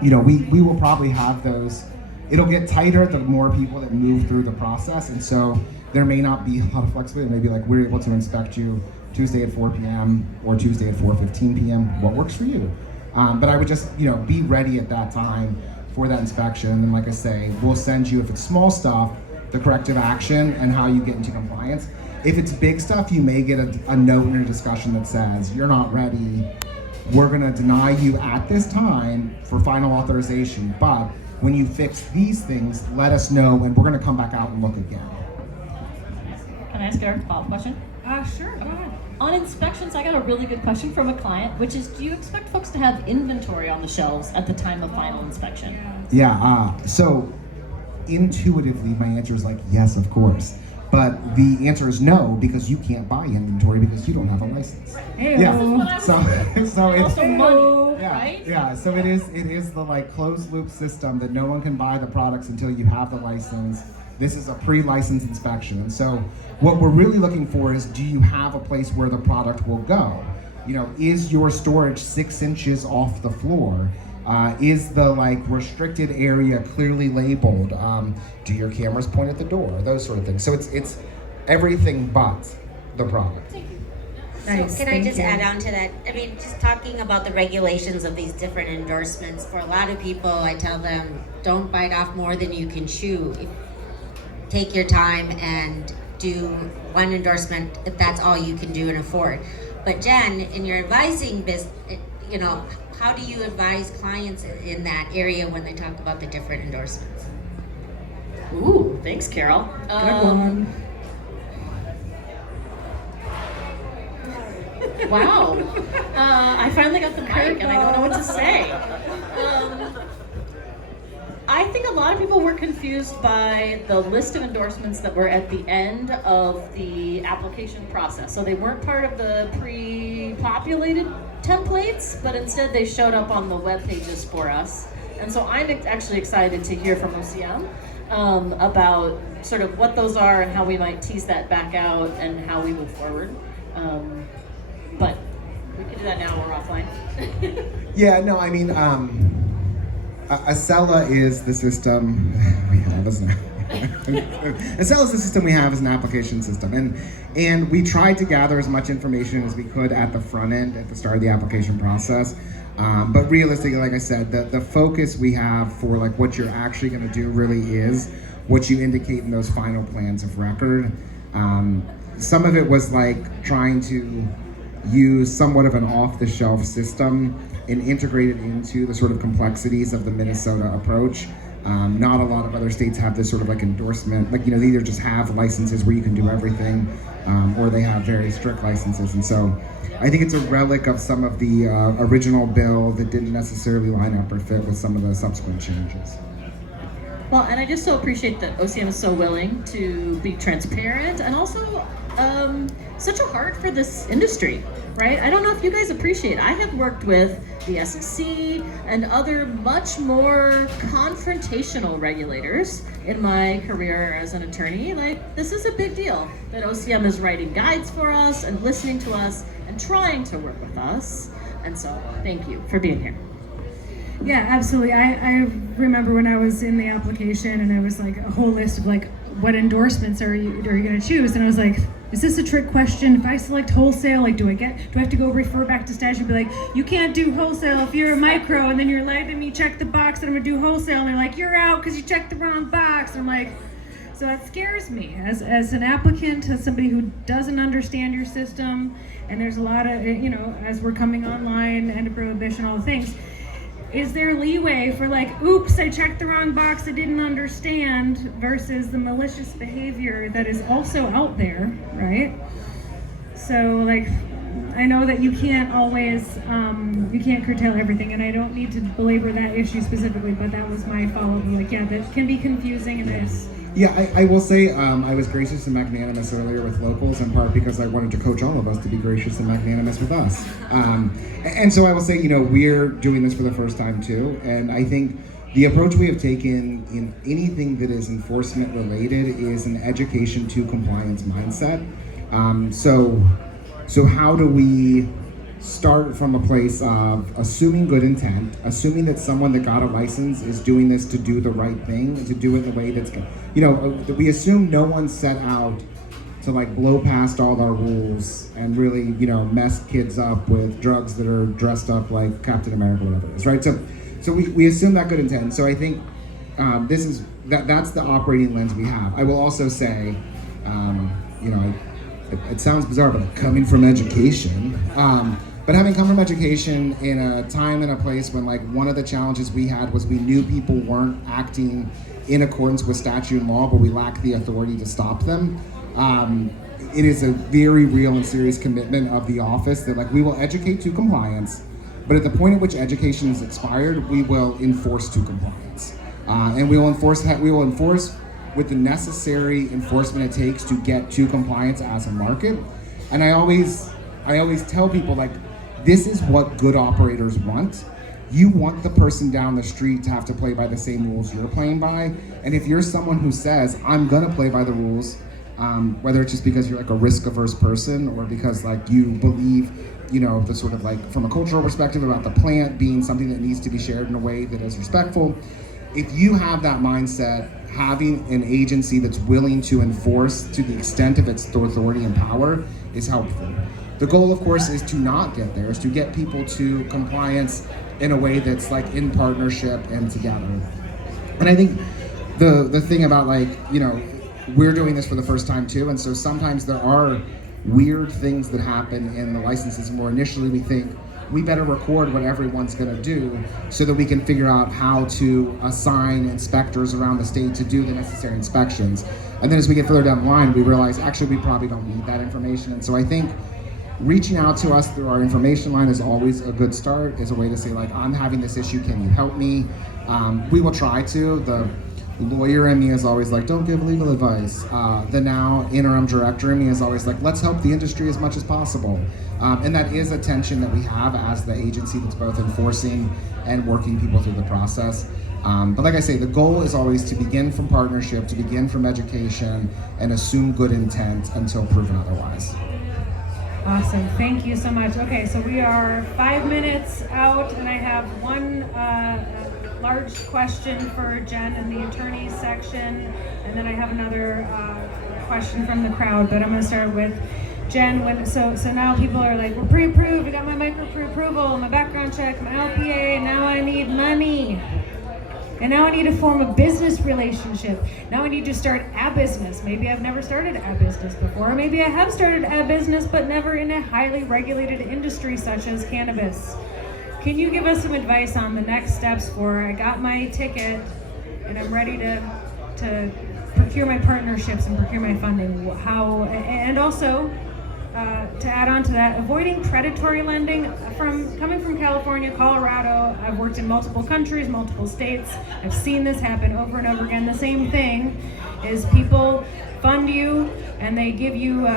we will probably have those. It'll get tighter the more people that move through the process. And so there may not be a lot of flexibility. Maybe like we're able to inspect you Tuesday at 4 p.m. or Tuesday at 4:15 p.m. What works for you? But I would just, be ready at that time for that inspection. And like I say, we'll send you, if it's small stuff, the corrective action and how you get into compliance. If it's big stuff, you may get a note in your discussion that says, you're not ready. We're gonna deny you at this time for final authorization. But when you fix these things, let us know and we're gonna come back out and look again. Can I ask Eric a follow-up question? Sure, go ahead. On inspections, I got a really good question from a client, which is, do you expect folks to have inventory on the shelves at the time of final inspection? So intuitively, my answer is like, yes, of course. But the answer is no, because you can't buy inventory because you don't have a license. Hey, Yeah. So it's Also money, right? Yeah. So it is the like closed loop system that no one can buy the products until you have the license. This is a pre-license inspection. And so what we're really looking for is, do you have a place where the product will go? Is your storage 6 inches off the floor? Is the like restricted area clearly labeled? Do your cameras point at the door? Those sort of things. So it's everything but the product. Nice. Can I just add on to that? I mean, just talking about the regulations of these different endorsements, for a lot of people, I tell them, don't bite off more than you can chew. Take your time and do one endorsement if that's all you can do and afford. But Jen, in your advising business, how do you advise clients in that area when they talk about the different endorsements? Ooh, thanks, Carol. Good one. Wow. I finally got the mic and I don't know what to say. I think a lot of people were confused by the list of endorsements that were at the end of the application process. So they weren't part of the pre-populated templates, but instead they showed up on the web pages for us. And so I'm actually excited to hear from OCM about sort of what those are and how we might tease that back out and how we move forward. But we can do that now or offline. Acela is the system we have as Acela is the system we have as an application system, and we tried to gather as much information as we could at the front end, at the start of the application process. But realistically, like I said, the focus we have for like what you're actually going to do really is what you indicate in those final plans of record. Some of it was like trying to use somewhat of an off-the-shelf system and integrate it into the sort of complexities of the Minnesota approach. Not a lot of other states have this sort of like endorsement, like, they either just have licenses where you can do everything, or they have very strict licenses. And so I think it's a relic of some of the original bill that didn't necessarily line up or fit with some of the subsequent changes. Well, and I just so appreciate that OCM is so willing to be transparent and also such a heart for this industry, right? I don't know if you guys appreciate, I have worked with the SEC and other much more confrontational regulators in my career as an attorney. Like, this is a big deal that OCM is writing guides for us and listening to us and trying to work with us. And so thank you for being here. Yeah, absolutely. I remember when I was in the application and it was like a whole list of like, what endorsements are you going to choose? And I was like, is this a trick question? If I select wholesale, like, do I have to go refer back to statute and be like, you can't do wholesale if you're a micro, and then you're letting me check the box that I'm gonna do wholesale, and they're like, you're out because you checked the wrong box. And I'm like, so So that scares me as an applicant, as somebody who doesn't understand your system, and there's a lot of, as we're coming online, end of prohibition, all the things. Is there leeway for like, oops, I checked the wrong box, I didn't understand, versus the malicious behavior that is also out there, right? So like, I know that you can't always, you can't curtail everything, and I don't need to belabor that issue specifically, but that was my follow-up. Like, yeah, that can be confusing, and there's... Yeah, I will say I was gracious and magnanimous earlier with locals, in part because I wanted to coach all of us to be gracious and magnanimous with us. And so I will say, we're doing this for the first time too, and I think the approach we have taken in anything that is enforcement related is an education to compliance mindset. So how do we start from a place of assuming good intent, assuming that someone that got a license is doing this to do the right thing, to do it in a way that's, we assume no one set out to like blow past all our rules and really, mess kids up with drugs that are dressed up like Captain America, whatever it is, right? So we assume that good intent. So I think that's the operating lens we have. I will also say, it sounds bizarre, but coming from education, but having come from education in a time and a place when like one of the challenges we had was we knew people weren't acting in accordance with statute and law, but we lacked the authority to stop them. It is a very real and serious commitment of the office that like we will educate to compliance, but at the point at which education is expired, we will enforce to compliance. And we will enforce with the necessary enforcement it takes to get to compliance as a market. And I always tell people, like, this is what good operators want. You want the person down the street to have to play by the same rules you're playing by. And if you're someone who says, I'm gonna play by the rules, whether it's just because you're like a risk-averse person or because like you believe, the sort of like from a cultural perspective about the plant being something that needs to be shared in a way that is respectful. If you have that mindset, having an agency that's willing to enforce to the extent of its authority and power is helpful. The goal, of course, is to not get there, is to get people to compliance in a way that's like in partnership and together. And I think the thing about like, we're doing this for the first time too, and so sometimes there are weird things that happen in the licenses where initially we think, we better record what everyone's gonna do so that we can figure out how to assign inspectors around the state to do the necessary inspections. And then as we get further down the line, we realize actually we probably don't need that information. And so I think reaching out to us through our information line is always a good start, is a way to say like, I'm having this issue, can you help me? We will try to. The lawyer in me is always like, don't give legal advice. The now interim director in me is always like, let's help the industry as much as possible. And that is a tension that we have as the agency that's both enforcing and working people through the process. But like I say, the goal is always to begin from partnership, to begin from education, and assume good intent until proven otherwise. Awesome, thank you so much. Okay, so we are 5 minutes out, and I have one large question for Jen in the attorneys section, and then I have another question from the crowd, but I'm gonna start with Jen. So now people are like, we're pre-approved, I got my micro pre-approval, my background check, my LPA, now I need money. And now I need to form a business relationship. Now I need to start a business. Maybe I've never started a business before. Maybe I have started a business, but never in a highly regulated industry such as cannabis. Can you give us some advice on the next steps for, I got my ticket and I'm ready to procure my partnerships and procure my funding? How, and also, to add on to that, avoiding predatory lending. Coming from California, Colorado, I've worked in multiple countries, multiple states. I've seen this happen over and over again. The same thing is people fund you and they give you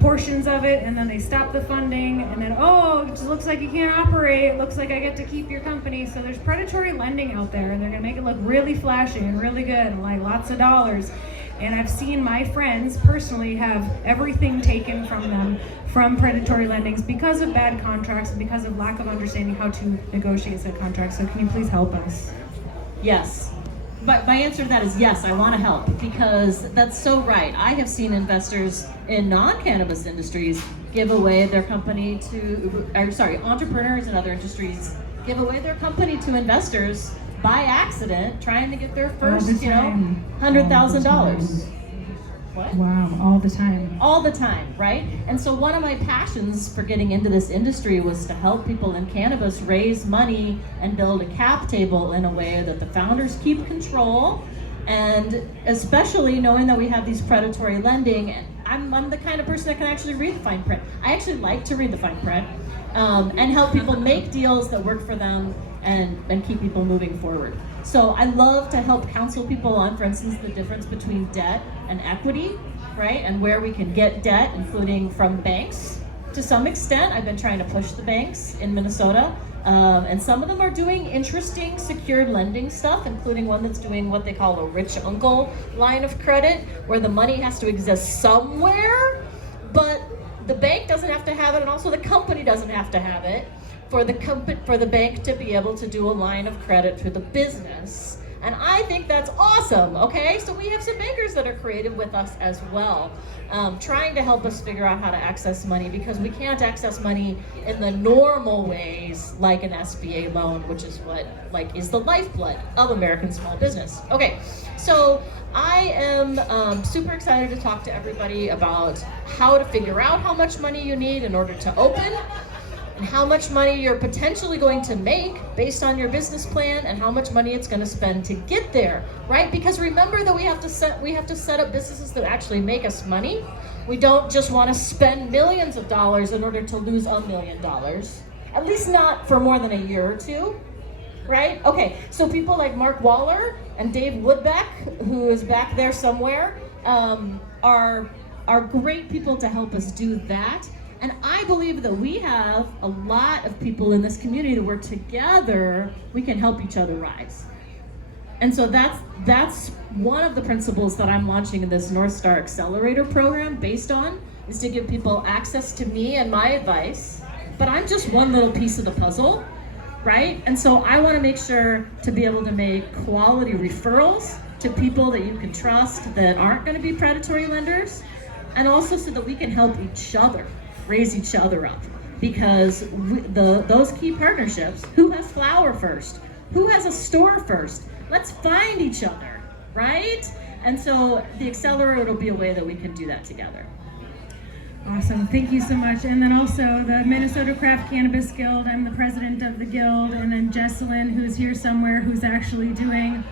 portions of it and then they stop the funding and then, oh, it just looks like you can't operate. It looks like I get to keep your company. So there's predatory lending out there and they're gonna make it look really flashy and really good and like lots of dollars. And I've seen my friends personally have everything taken from them from predatory lendings because of bad contracts and because of lack of understanding how to negotiate said contracts. So can you please help us? Yes. But my answer to that is yes, I want to help, because that's so right. I have seen investors in non-cannabis industries give away their company to, entrepreneurs in other industries give away their company to investors by accident, trying to get their first, $100,000. What? Wow, all the time. All the time, right? And so one of my passions for getting into this industry was to help people in cannabis raise money and build a cap table in a way that the founders keep control, and especially knowing that we have these predatory lending. And I'm the kind of person that can actually read the fine print. I actually like to read the fine print and help people make deals that work for them and keep people moving forward. So I love to help counsel people on, for instance, the difference between debt and equity, right? And where we can get debt, including from banks. To some extent, I've been trying to push the banks in Minnesota. And some of them are doing interesting secured lending stuff, including one that's doing what they call a rich uncle line of credit, where the money has to exist somewhere, but the bank doesn't have to have it, and also the company doesn't have to have it for the bank to be able to do a line of credit to the business. And I think that's awesome, okay? So we have some bankers that are creative with us as well, trying to help us figure out how to access money, because we can't access money in the normal ways like an SBA loan, which is what is the lifeblood of American small business. Okay, so I am super excited to talk to everybody about how to figure out how much money you need in order to open, and how much money you're potentially going to make based on your business plan, and how much money it's going to spend to get there, right? Because remember that we have to set up businesses that actually make us money. We don't just want to spend millions of dollars in order to lose $1 million, at least not for more than a year or two, right? Okay, so people like Mark Waller and Dave Woodbeck, who is back there somewhere, are great people to help us do that. And I believe that we have a lot of people in this community that, where together we can help each other rise. And so that's one of the principles that I'm launching in this North Star Accelerator program based on, is to give people access to me and my advice. But I'm just one little piece of the puzzle, right? And so I want to make sure to be able to make quality referrals to people that you can trust, that aren't going to be predatory lenders, and also so that we can help each other raise each other up, because those key partnerships, who has flower first, who has a store first, let's find each other, right? And so the accelerator will be a way that we can do that together. Awesome, thank you so much. And then also the Minnesota Craft Cannabis Guild, I'm the president of the guild, and then Jesselyn, who's here somewhere, who's actually doing,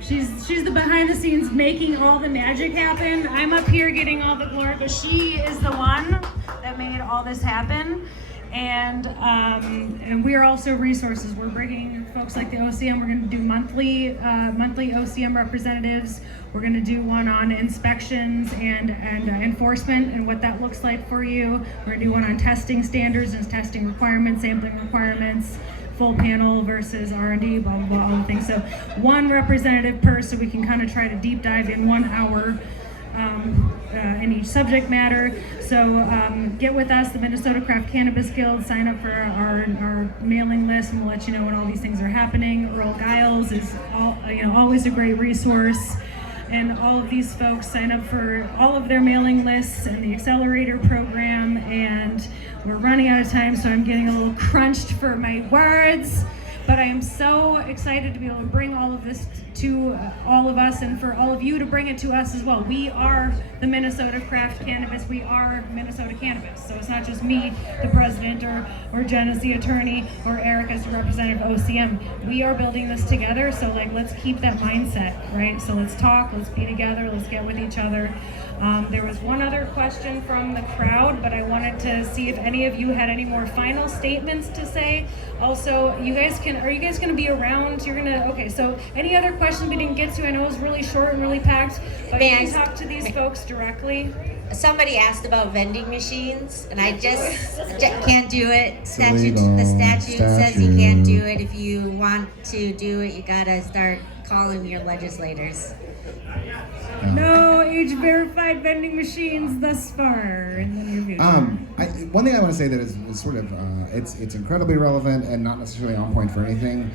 she's the behind the scenes making all the magic happen. I'm up here getting all the glory, but she is the one that made all this happen. And we are also resources. We're bringing folks like the OCM. We're going to do monthly OCM representatives. We're going to do one on inspections and enforcement and what that looks like for you. We're going to do one on testing standards and testing requirements, sampling requirements, full panel versus R&D, blah, blah, blah, all the things. So one representative per, so we can kind of try to deep dive in 1 hour in each subject matter. So get with us, the Minnesota Craft Cannabis Guild, sign up for our mailing list, and we'll let you know when all these things are happening. Earl Giles is always a great resource. And all of these folks sign up for all of their mailing lists and the accelerator program, and we're running out of time, so I'm getting a little crunched for my words. But I am so excited to be able to bring all of this to all of us, and for all of you to bring it to us as well. We are the Minnesota Craft Cannabis. We are Minnesota Cannabis. So it's not just me, the president, or Jen as the attorney, or Eric as the representative of OCM. We are building this together, so let's keep that mindset, right? So let's talk, let's be together, let's get with each other. There was one other question from the crowd, but I wanted to see if any of you had any more final statements to say. Also, are you guys going to be around? Okay, so any other questions we didn't get to? I know it was really short and really packed, but you can talk to these folks directly. Somebody asked about vending machines, and I just can't do it. The statute says you can't do it. If you want to do it, you gotta start calling your legislators. No age-verified vending machines thus far in the near future. One thing I want to say that is sort of it's incredibly relevant and not necessarily on point for anything,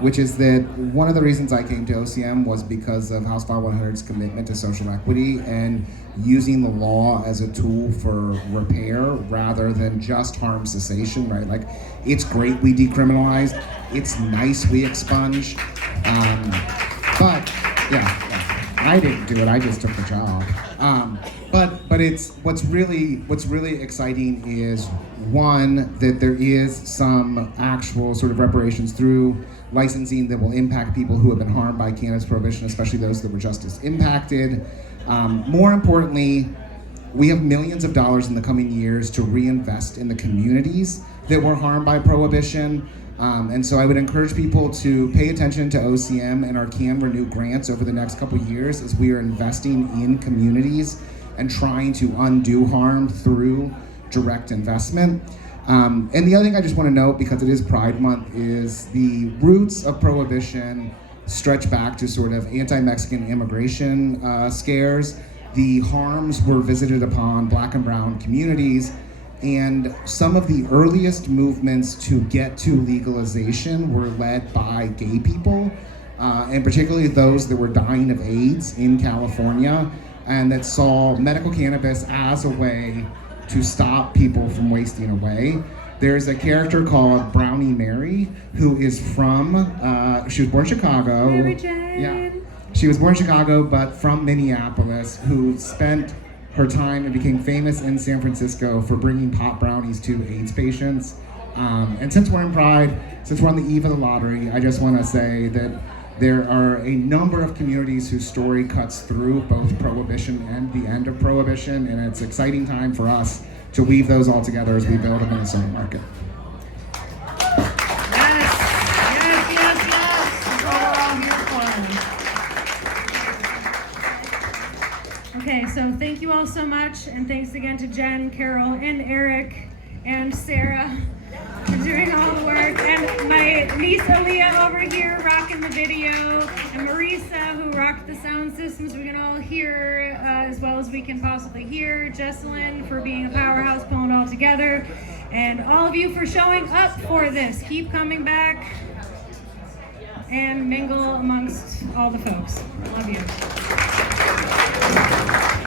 which is that one of the reasons I came to OCM was because of House File 100's commitment to social equity and using the law as a tool for repair rather than just harm cessation, right? Like, it's great we decriminalized, it's nice we expunge, but yeah. I didn't do it. I just took the job. But it's what's really exciting is one, that there is some actual sort of reparations through licensing that will impact people who have been harmed by cannabis prohibition, especially those that were just as impacted. More importantly, we have millions of dollars in the coming years to reinvest in the communities that were harmed by prohibition. And so I would encourage people to pay attention to OCM and our Can Renew grants over the next couple years as we are investing in communities and trying to undo harm through direct investment. And the other thing I just want to note, because it is Pride Month, is the roots of prohibition stretch back to sort of anti-Mexican immigration scares. The harms were visited upon Black and brown communities, and some of the earliest movements to get to legalization were led by gay people, and particularly those that were dying of AIDS in California, and that saw medical cannabis as a way to stop people from wasting away. There's a character called Brownie Mary, who is from, she was born in Chicago. Mary Jane. Yeah. She was born in Chicago, but from Minneapolis, who spent her time and became famous in San Francisco for bringing pot brownies to AIDS patients. And since we're in Pride, since we're on the eve of the lottery, I just want to say that there are a number of communities whose story cuts through both prohibition and the end of prohibition, and it's an exciting time for us to weave those all together as we build a Minnesota market. Yes. That's what we're all here for. Okay, so thank you all so much, and thanks again to Jen, Carol, and Eric, and Sarah for doing all the work, and my niece Aaliyah over here rocking the video, and Marisa who rocked the sound systems we can all hear as well as we can possibly hear, Jesselyn for being a powerhouse pulling it all together, and all of you for showing up for this. Keep coming back and mingle amongst all the folks. Love you.